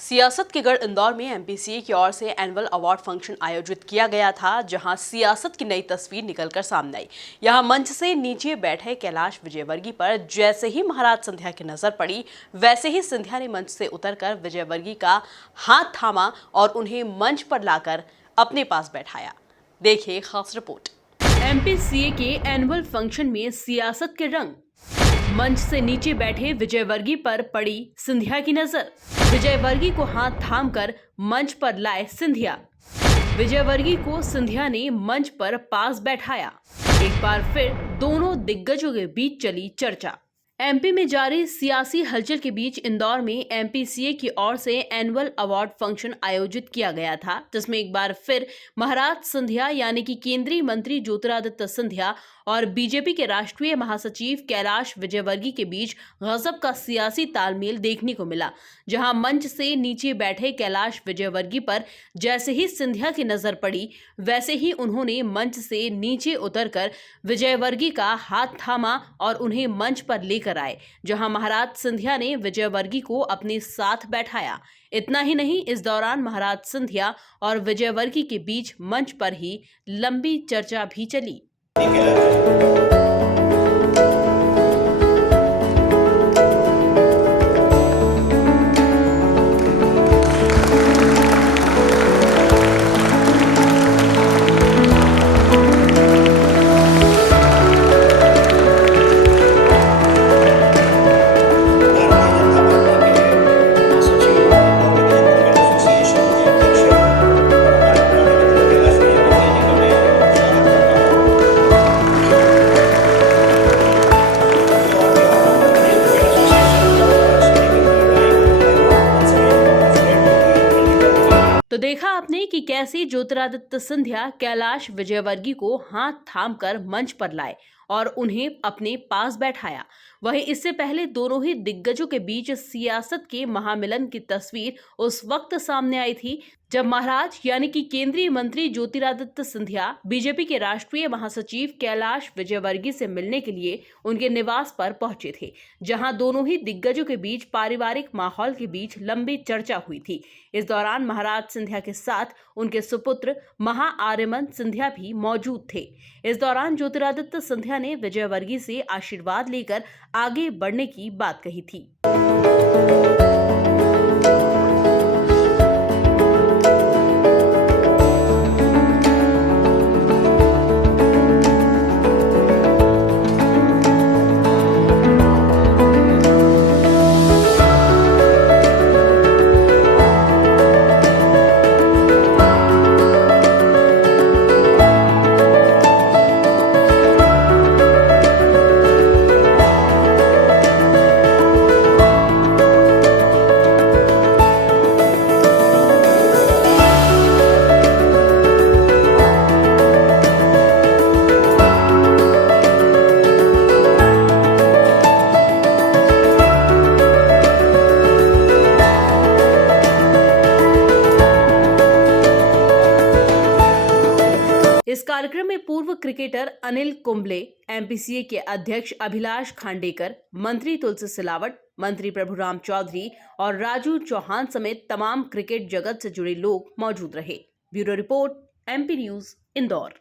सियासत के गढ़ इंदौर में एमपीसीए की ओर से एनुअल अवार्ड फंक्शन आयोजित किया गया था, जहां सियासत की नई तस्वीर निकलकर सामने आई। यहां मंच से नीचे बैठे कैलाश विजयवर्गीय पर जैसे ही महाराज सिंधिया की नजर पड़ी, वैसे ही सिंधिया ने मंच से उतरकर विजयवर्गीय का हाथ थामा और उन्हें मंच पर लाकर अपने पास बैठाया। देखिए खास रिपोर्ट। एमपीसीए के एनुअल फंक्शन में सियासत के रंग। मंच से नीचे बैठे विजयवर्गीय पर पड़ी सिंधिया की नजर। विजयवर्गीय को हाथ थामकर मंच पर लाए सिंधिया। विजयवर्गीय को सिंधिया ने मंच पर पास बैठाया। एक बार फिर दोनों दिग्गजों के बीच चली चर्चा। एमपी में जारी सियासी हलचल के बीच इंदौर में एमपीसीए की ओर से एनुअल अवार्ड फंक्शन आयोजित किया गया था, जिसमें एक बार फिर महाराज सिंधिया यानी कि केंद्रीय मंत्री ज्योतिरादित्य सिंधिया और बीजेपी के राष्ट्रीय महासचिव कैलाश विजयवर्गीय के बीच गजब का सियासी तालमेल देखने को मिला, जहां मंच से नीचे बैठे कैलाश विजयवर्गीय पर जैसे ही सिंधिया की नजर पड़ी, वैसे ही उन्होंने मंच से नीचे उतरकर विजयवर्गीय का हाथ थामा और उन्हें मंच पर लेकर आए, जहां महाराज सिंधिया ने विजयवर्गीय को अपने साथ बैठाया। इतना ही नहीं, इस दौरान महाराज सिंधिया और विजयवर्गीय के बीच मंच पर ही लंबी चर्चा भी चली। तो देखा आपने कि कैसे ज्योतिरादित्य सिंधिया कैलाश विजयवर्गीय को हाथ थामकर मंच पर लाए और उन्हें अपने पास बैठाया। वहीं इससे पहले दोनों ही दिग्गजों के बीच सियासत के महामिलन की तस्वीर उस वक्त सामने आई थी, जब महाराज यानी कि केंद्रीय मंत्री ज्योतिरादित्य सिंधिया बीजेपी के राष्ट्रीय महासचिव कैलाश विजयवर्गीय से मिलने के लिए उनके निवास पर पहुंचे थे, जहां दोनों ही दिग्गजों के बीच पारिवारिक माहौल के बीच लंबी चर्चा हुई थी। इस दौरान महाराज सिंधिया के साथ उनके सुपुत्र महाआर्यमन सिंधिया भी मौजूद थे। इस दौरान ज्योतिरादित्य सिंधिया ने विजयवर्गीय से आशीर्वाद लेकर आगे बढ़ने की बात कही थी। इस कार्यक्रम में पूर्व क्रिकेटर अनिल कुंबले, एमपीसीए के अध्यक्ष अभिलाष खांडेकर, मंत्री तुलसी सिलावट, मंत्री प्रभुराम चौधरी और राजू चौहान समेत तमाम क्रिकेट जगत से जुड़े लोग मौजूद रहे। Bureau report, MP news, Indore.